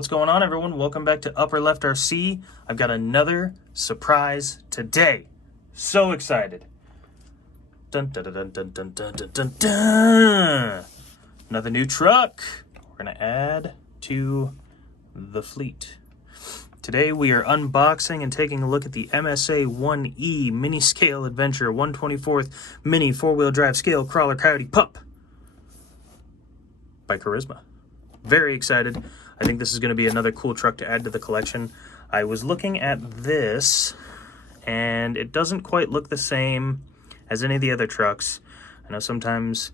What's going on, everyone? Welcome back to Upper Left RC. I've got another surprise today. So excited. Dun, dun, dun, dun, dun, dun, dun, dun, dun. Another new truck we're going to add to the fleet. Today we are unboxing and taking a look at the MSA-1E Mini Scale Adventure 1/24th Mini 4-Wheel Drive Scale Crawler Coyote Pup by Carisma. Very excited. I think this is going to be another cool truck to add to the collection. I was looking at this, and it doesn't quite look the same as any of the other trucks. I know sometimes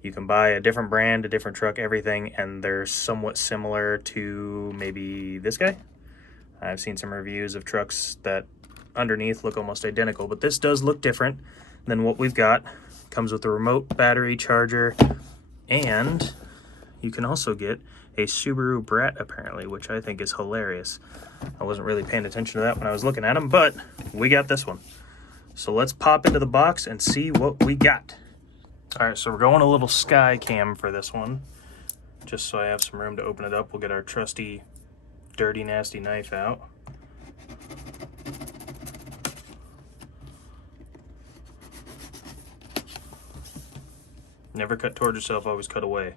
you can buy a different brand, a different truck, everything, and they're somewhat similar to maybe this guy. I've seen some reviews of trucks that underneath look almost identical, but this does look different than what we've got. Comes with a remote battery charger, and you can also get a Subaru Brat, apparently, which I think is hilarious. I wasn't really paying attention to that when I was looking at them, but we got this one. So let's pop into the box and see what we got. All right, so we're going a little sky cam for this one, just so I have some room to open it up. We'll get our trusty, dirty, nasty knife out. Never cut towards yourself, always cut away.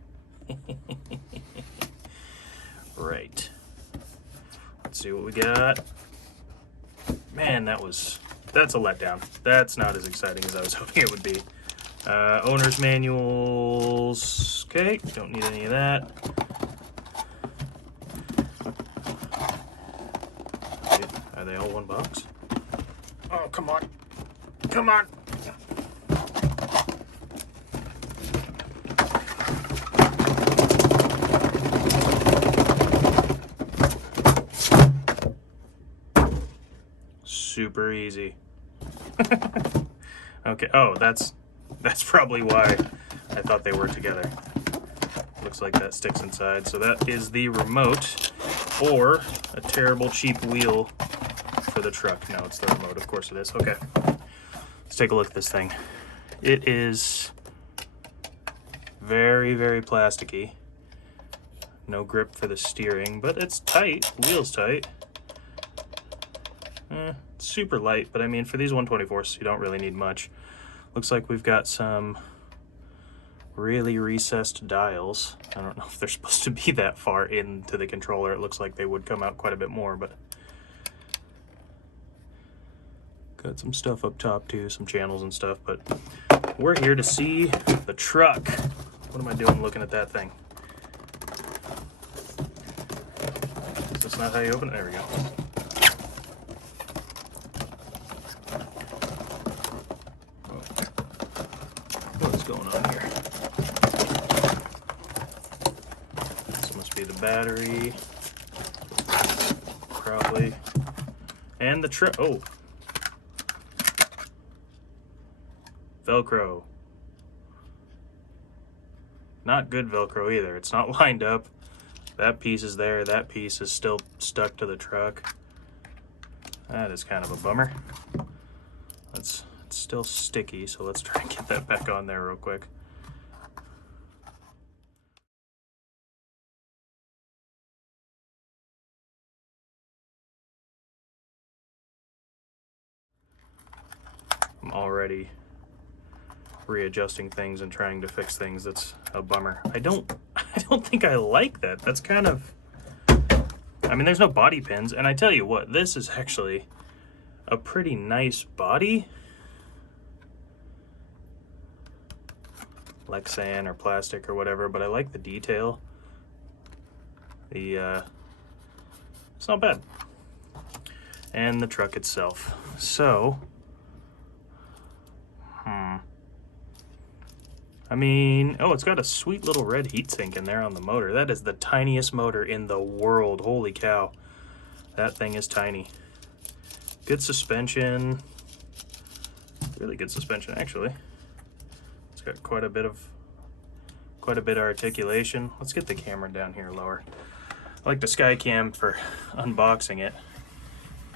Right. Let's see what we got. Man, that's a letdown. That's not as exciting as I was hoping it would be. Owner's manuals. Okay, don't need any of that. Are they all one box? Oh, come on. Come on. Super easy. Okay, oh, that's probably why I thought they were together. Looks like that sticks inside. So that is the remote, or a terrible cheap wheel for the truck. No, it's the remote, of course it is. Okay, let's take a look at this thing. It is very, very plasticky. No grip for the steering, but it's tight. The wheel's tight. Super light, but I mean, for these 1/24s, you don't really need much. Looks like we've got some really recessed dials. I don't know if they're supposed to be that far into the controller. It looks like they would come out quite a bit more, but got some stuff up top too, some channels and stuff. But we're here to see the truck. What am I doing looking at that thing? Is this not how you open it? There we go. What's going on here? This must be the battery, probably, and the trip. Oh, Velcro. Not good Velcro either. It's not lined up. That piece is there. That piece is still stuck to the truck. That is kind of a bummer. It's still sticky, so let's try and get that back on there real quick. I'm already readjusting things and trying to fix things. That's a bummer. I don't think I like that. That's kind of, I mean, there's no body pins, and I tell you what, this is actually a pretty nice body. Lexan or plastic or whatever, but I like the detail. It's not bad. And the truck itself. So, I mean, oh, it's got a sweet little red heatsink in there on the motor. That is the tiniest motor in the world. Holy cow. That thing is tiny. Good suspension. Really good suspension, actually. It's got quite a bit of articulation. Let's get the camera down here lower. I like the sky cam for unboxing it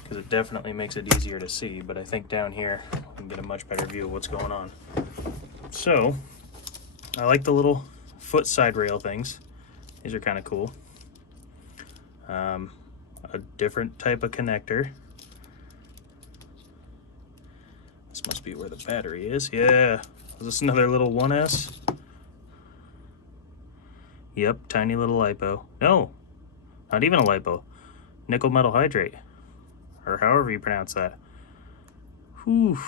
because it definitely makes it easier to see, but I think down here we can get a much better view of what's going on. So I like the little foot side rail things. These are kind of cool. A different type of connector. This must be where the battery is. Yeah. Is this another little 1S? Yep, tiny little lipo. No, not even a lipo. Nickel metal hydrate, or however you pronounce that. Whew.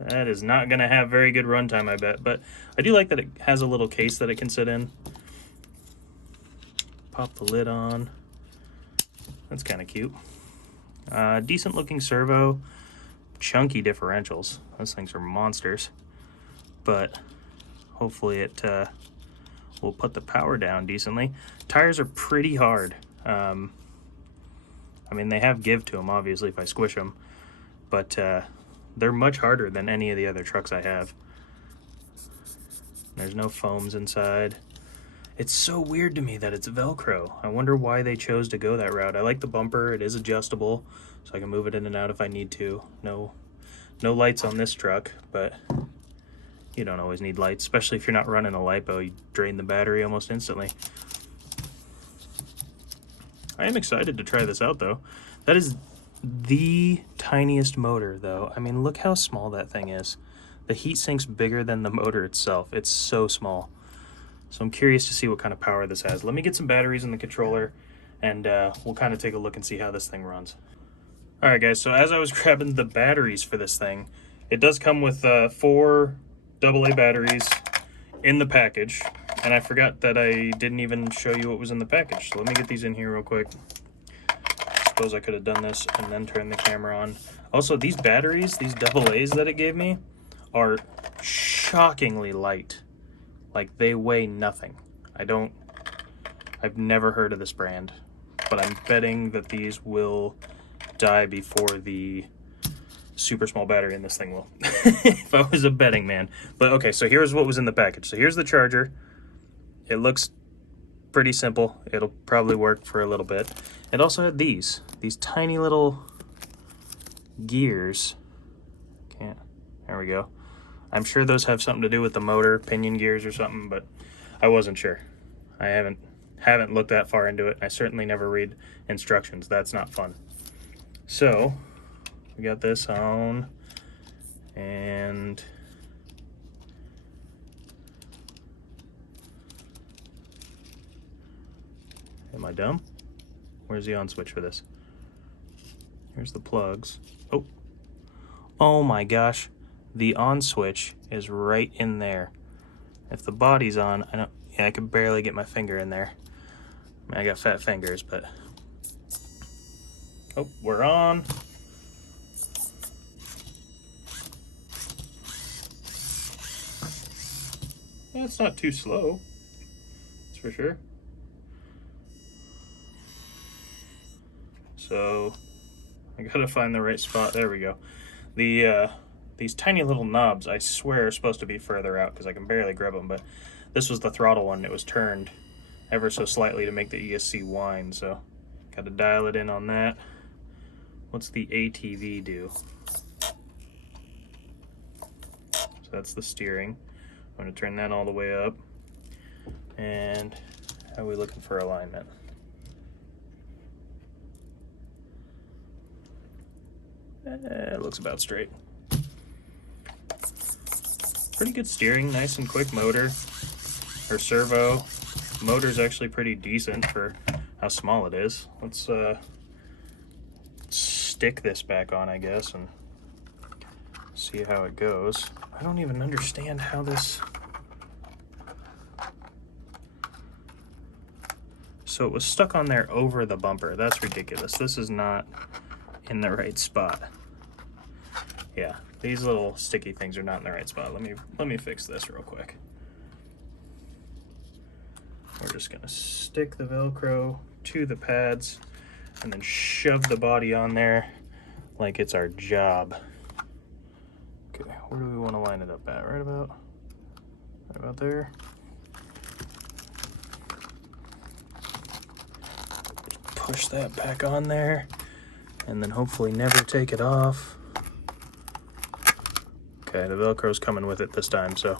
That is not going to have very good runtime, I bet. But I do like that it has a little case that it can sit in. Pop the lid on. That's kind of cute. Decent looking servo. Chunky differentials. Those things are monsters. But hopefully it will put the power down decently. Tires are pretty hard. I mean, they have give to them, obviously, if I squish them. But they're much harder than any of the other trucks I have. There's no foams inside. It's so weird to me that it's Velcro. I wonder why they chose to go that route. I like the bumper. It is adjustable, so I can move it in and out if I need to. No lights on this truck, but you don't always need lights, especially if you're not running a lipo. You drain the battery almost instantly. I am excited to try this out, though. That is the tiniest motor, though. I mean, look how small that thing is. The heat sink's bigger than the motor itself. It's so small. So I'm curious to see what kind of power this has. Let me get some batteries in the controller, and we'll kind of take a look and see how this thing runs. All right, guys, so as I was grabbing the batteries for this thing, it does come with 4 AA batteries in the package, and I forgot that I didn't even show you what was in the package. So let me get these in here real quick. Suppose I could have done this and then turn the camera on. Also, these batteries, these AA's that it gave me, are shockingly light. Like, they weigh nothing. I've never heard of this brand, but I'm betting that these will die before the super small battery in this thing will. If I was a betting man. But okay, so here's what was in the package. So here's the charger. It looks pretty simple. It'll probably work for a little bit. It also had these tiny little gears. There we go. I'm sure those have something to do with the motor, pinion gears or something, but I wasn't sure. I haven't looked that far into it. I certainly never read instructions. That's not fun. So we got this on, and am I dumb? Where's the on switch for this? Here's the plugs. Oh my gosh. The on switch is right in there. If the body's on, I can barely get my finger in there. I mean, I got fat fingers, but oh, we're on. Yeah, it's not too slow. That's for sure. So I gotta find the right spot. There we go. These tiny little knobs, I swear, are supposed to be further out because I can barely grab them, but this was the throttle one. It was turned ever so slightly to make the ESC whine, so got to dial it in on that. What's the ATV do? So that's the steering. I'm going to turn that all the way up. And how are we looking for alignment? It looks about straight. Pretty good steering, nice and quick motor, or servo. Motor's actually pretty decent for how small it is. Let's stick this back on, I guess, and see how it goes. I don't even understand how this... So it was stuck on there over the bumper. That's ridiculous. This is not in the right spot. Yeah, these little sticky things are not in the right spot. Let me fix this real quick. We're just gonna stick the Velcro to the pads and then shove the body on there like it's our job. Okay, where do we want to line it up at? Right about there. Push that back on there and then hopefully never take it off. Okay, the Velcro's coming with it this time, so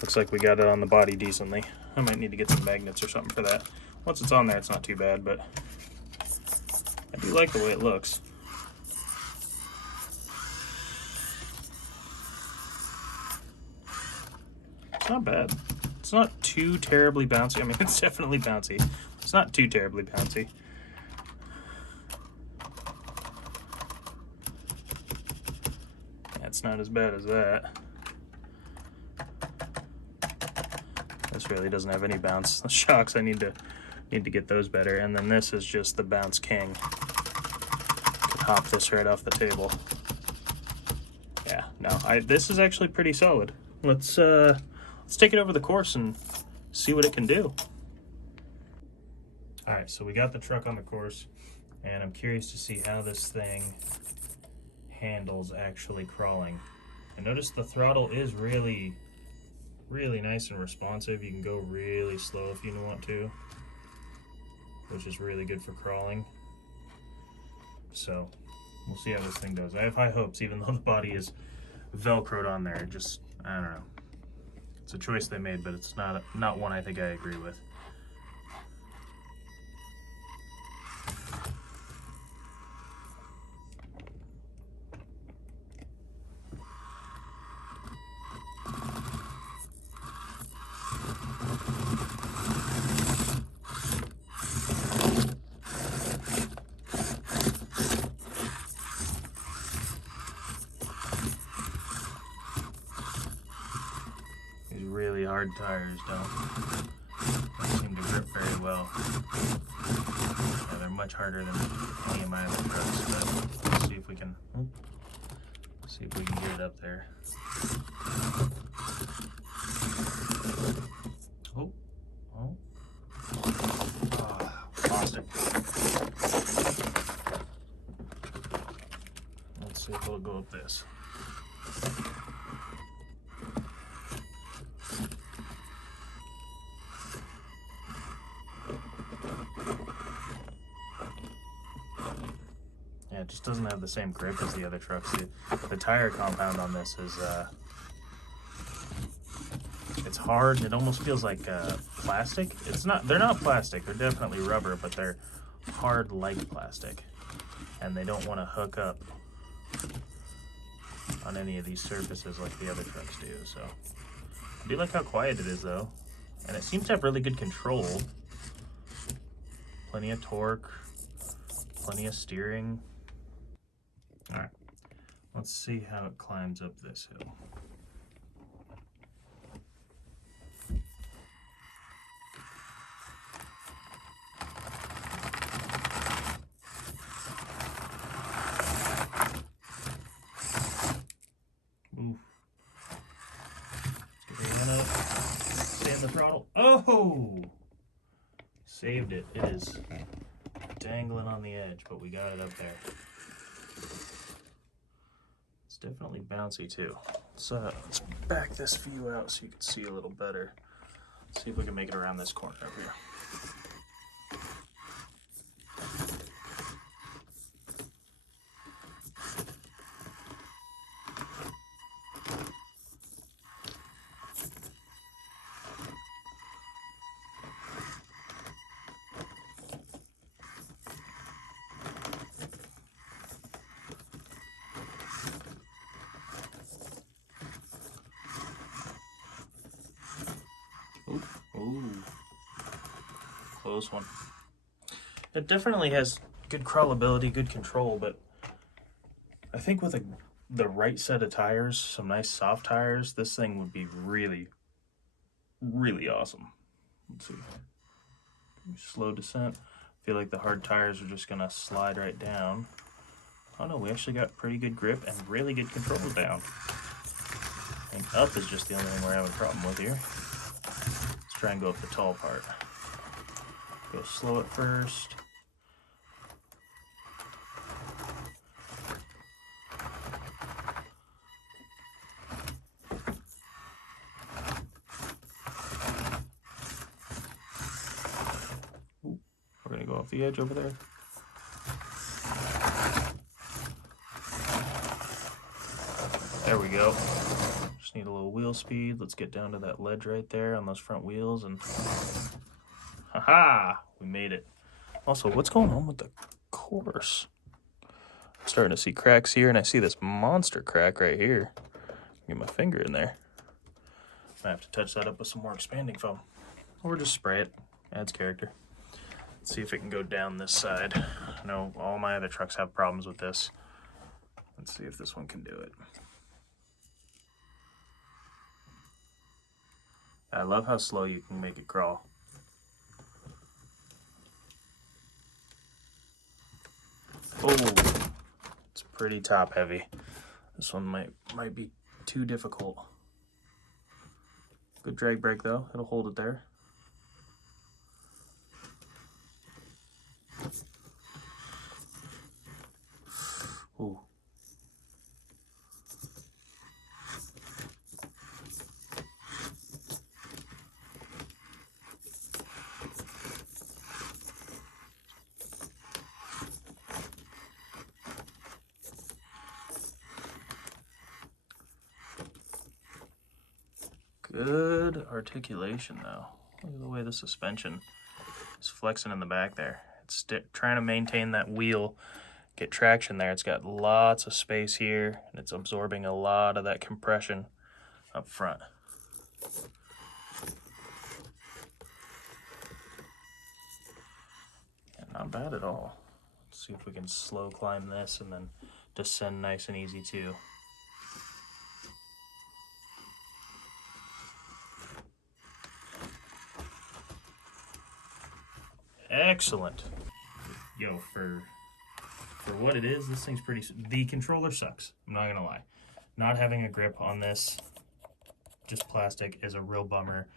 looks like we got it on the body decently. I might need to get some magnets or something for that. Once it's on there, it's not too bad, but I do like the way it looks. It's not bad. It's not too terribly bouncy. I mean, it's definitely bouncy. It's not too terribly bouncy. That's not as bad as that. This really doesn't have any bounce. The shocks, I need to get those better. And then this is just the bounce king. Could hop this right off the table. Yeah, no, this is actually pretty solid. Let's take it over the course and see what it can do. All right, so we got the truck on the course, and I'm curious to see how this thing handles actually crawling. I noticed the throttle is really nice and responsive. You can go really slow if you want to, which is really good for crawling. So we'll see how this thing does. I have high hopes, even though the body is velcroed on there. Just, I don't know. It's a choice they made, but it's not one I think I agree with. Really hard tires don't seem to grip very well. Yeah, they're much harder than any of my other trucks, but let's see if we can get it up there. Lost it. Let's see if it'll go up this. It just doesn't have the same grip as the other trucks. The tire compound on this is it's hard. It almost feels like plastic. It's not. They're not plastic. They're definitely rubber, but they're hard like plastic, and they don't want to hook up on any of these surfaces like the other trucks do. So I do like how quiet it is though, and it seems to have really good control. Plenty of torque, plenty of steering. All right, let's see how it climbs up this hill. Oof. Let's get the hand up, stay in the throttle. Oh! Saved it. It is dangling on the edge, but we got it up there. Definitely bouncy too. So let's back this view out so you can see a little better. See if we can make it around this corner over here. Ooh, close one. It definitely has good crawlability, good control, but I think with the right set of tires, some nice soft tires, this thing would be really, really awesome. Let's see. Slow descent. I feel like the hard tires are just gonna slide right down. Oh no, we actually got pretty good grip and really good control down. I think up is just the only thing we're having a problem with here. Let's try and go up the tall part. Go slow at first. Ooh, we're gonna go off the edge over there. There we go. Just need a little wheel speed. Let's get down to that ledge right there on those front wheels and haha, we made it. Also, what's going on with the course. I'm starting to see cracks here, and I see this monster crack right here. Get my finger in there. I have to touch that up with some more expanding foam, or just spray it. Adds character. Let's see if it can go down this side. I know all my other trucks have problems with this. Let's see if this one can do it. I love how slow you can make it crawl. Oh, it's pretty top heavy. This one might be too difficult. Good drag brake though, it'll hold it there. Ooh. Good articulation though. Look at the way the suspension is flexing in the back there. It's trying to maintain that wheel, get traction there. It's got lots of space here, and it's absorbing a lot of that compression up front. And not bad at all. Let's see if we can slow climb this and then descend nice and easy too. Excellent. Yo, for what it is, this thing's pretty... The controller sucks, I'm not gonna lie. Not having a grip on this, just plastic, is a real bummer.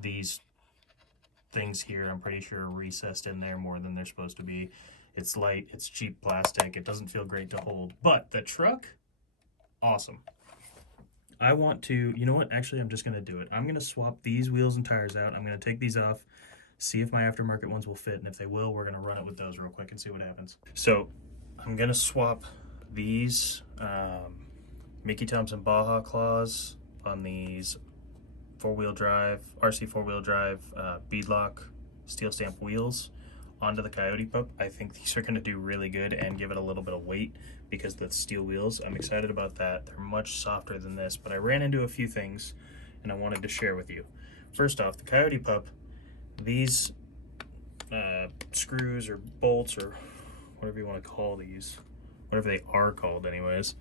These things here, I'm pretty sure, are recessed in there more than they're supposed to be. It's light, it's cheap plastic, it doesn't feel great to hold. But the truck, awesome. I want to... You know what? Actually, I'm just gonna do it. I'm gonna swap these wheels and tires out. I'm gonna take these off, see if my aftermarket ones will fit, and if they will, we're gonna run it with those real quick and see what happens. So I'm gonna swap these Mickey Thompson Baja claws on these four-wheel drive, RC four-wheel drive beadlock steel stamp wheels onto the Coyote pup. I think these are gonna do really good and give it a little bit of weight because of the steel wheels. I'm excited about that. They're much softer than this, but I ran into a few things and I wanted to share with you. First off, the Coyote pup, these screws or bolts or whatever you want to call these, whatever they are called anyways,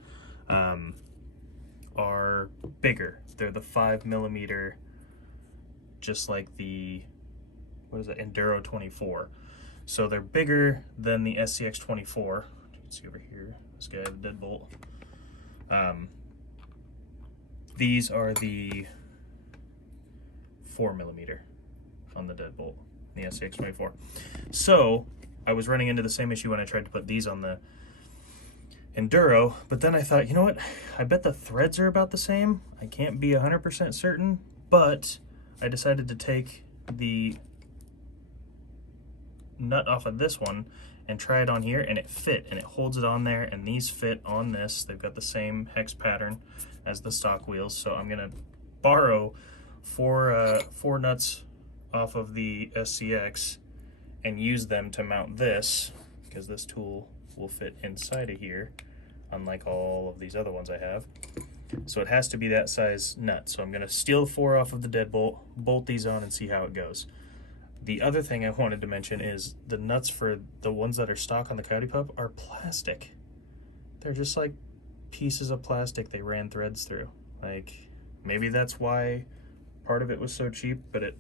are bigger. They're the 5mm, just like the, what is it, Enduro 24. So they're bigger than the SCX 24. You can see over here, this guy, the deadbolt. These are the 4mm on the deadbolt, the SCX 24. So I was running into the same issue when I tried to put these on the Enduro, but then I thought, you know what, I bet the threads are about the same. I can't be 100% certain, but I decided to take the nut off of this one and try it on here, and it fit, and it holds it on there, and these fit on this. They've got the same hex pattern as the stock wheels, so I'm gonna borrow four nuts off of the SCX and use them to mount this, because this tool will fit inside of here, unlike all of these other ones I have. So it has to be that size nut. So I'm gonna steal 4 off of the deadbolt, bolt these on, and see how it goes. The other thing I wanted to mention is the nuts for the ones that are stock on the Coyote pup are plastic. They're just like pieces of plastic they ran threads through. Like, maybe that's why part of it was so cheap, but it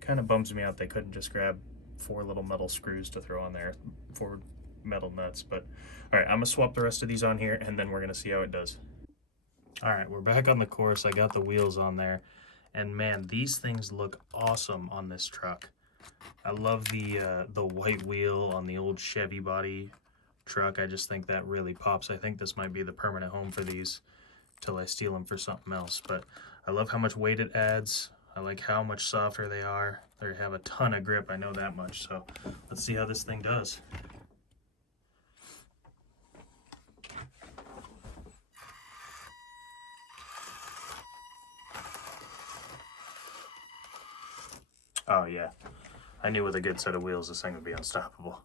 kind of bums me out they couldn't just grab 4 little metal screws to throw on there, 4 metal nuts. But all right, I'm gonna swap the rest of these on here, and then we're gonna see how it does. All right, we're back on the course. I got the wheels on there, and man, these things look awesome on this truck. I love the white wheel on the old Chevy body truck. I just think that really pops. I think this might be the permanent home for these till I steal them for something else. But I love how much weight it adds. I like how much softer they are. They have a ton of grip, I know that much. So let's see how this thing does. Oh yeah, I knew with a good set of wheels this thing would be unstoppable.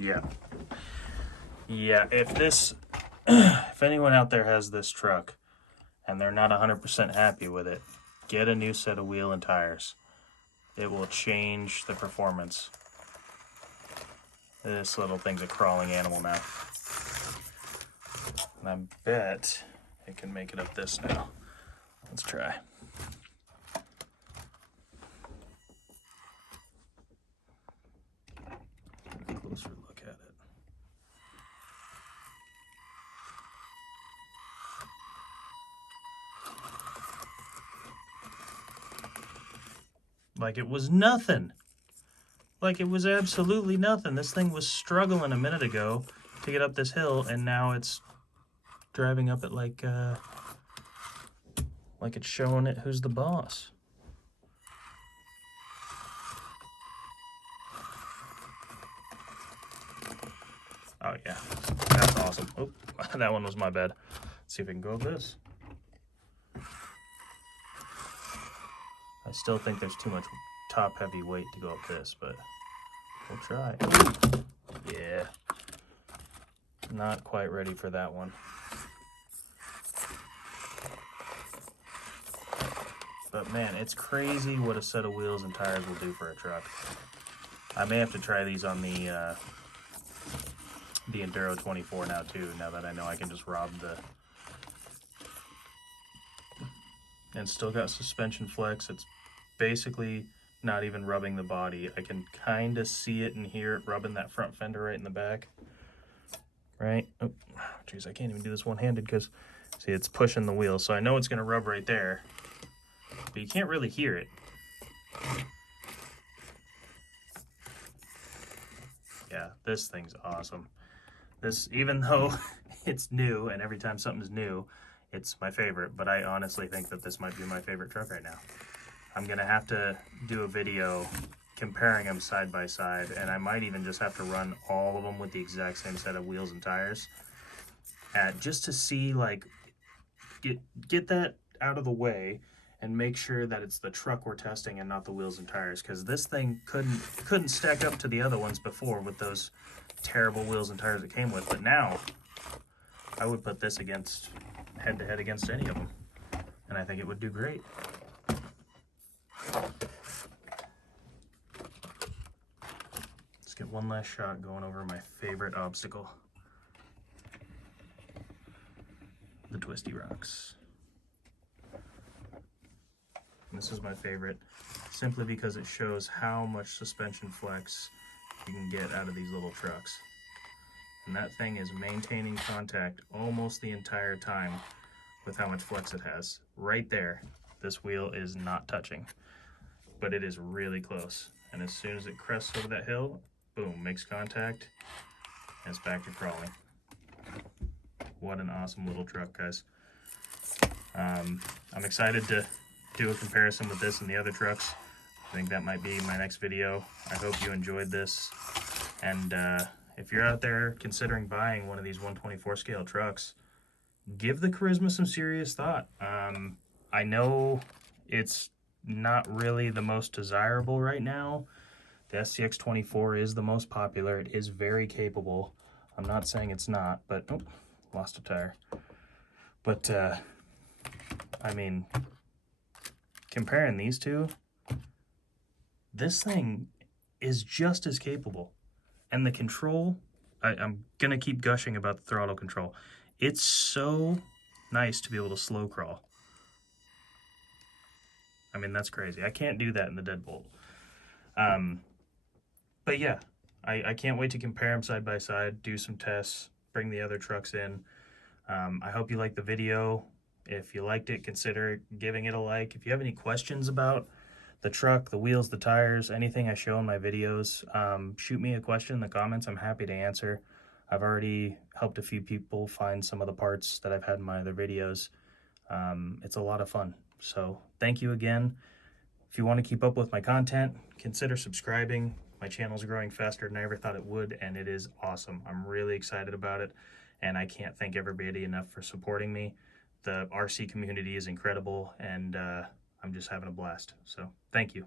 Yeah. Yeah, if anyone out there has this truck and they're not 100% happy with it, get a new set of wheel and tires. It will change the performance. This little thing's a crawling animal now. And I bet it can make it up this now. Let's try. Take a closer look at it. Like it was nothing. Like it was absolutely nothing. This thing was struggling a minute ago to get up this hill, and now it's driving up it like it's showing it who's the boss. Oh yeah, that's awesome. Oh, that one was my bad. Let's see if we can go up this. I still think there's too much top heavy weight to go up this, but we'll try. Yeah. Not quite ready for that one. But man, it's crazy what a set of wheels and tires will do for a truck. I may have to try these on the Enduro 24 now too, now that I know I can just rob the... And still got suspension flex. It's basically not even rubbing the body. I can kind of see it and hear it rubbing that front fender right in the back. Right? Oh, geez, I can't even do this one-handed because, see, it's pushing the wheel. So I know it's going to rub right there, but you can't really hear it. Yeah, this thing's awesome. This, even though it's new, and every time something's new, it's my favorite, but I honestly think that this might be my favorite truck right now. I'm gonna have to do a video comparing them side by side, and I might even just have to run all of them with the exact same set of wheels and tires, just to see, like, get that out of the way and make sure that it's the truck we're testing and not the wheels and tires, because this thing couldn't stack up to the other ones before with those terrible wheels and tires it came with, but now I would put this against head-to-head against any of them, and I think it would do great. Let's get one last shot going over my favorite obstacle, the twisty rocks. And this is my favorite simply because it shows how much suspension flex you can get out of these little trucks. And that thing is maintaining contact almost the entire time with how much flex it has. Right there, this wheel is not touching, but it is really close. And as soon as it crests over that hill, boom, makes contact, and it's back to crawling. What an awesome little truck, guys. I'm excited to do a comparison with this and the other trucks. I think that might be my next video. I hope you enjoyed this. And if you're out there considering buying one of these 124 scale trucks, give the Carisma some serious thought. I know it's not really the most desirable right now. The SCX24 is the most popular. It is very capable. I'm not saying it's not, but oh, lost a tire. But I mean, comparing these two, this thing is just as capable. And the control, I'm gonna keep gushing about the throttle control. It's so nice to be able to slow crawl. I mean, that's crazy. I can't do that in the Deadbolt. But yeah, I can't wait to compare them side by side, do some tests, bring the other trucks in. I hope you liked the video. If you liked it, consider giving it a like. If you have any questions about the truck, the wheels, the tires, anything I show in my videos, shoot me a question in the comments. I'm happy to answer. I've already helped a few people find some of the parts that I've had in my other videos. It's a lot of fun. So thank you again. If you want to keep up with my content, consider subscribing. My channel's growing faster than I ever thought it would, and it is awesome. I'm really excited about it, and I can't thank everybody enough for supporting me. The RC community is incredible, and I'm just having a blast. So thank you.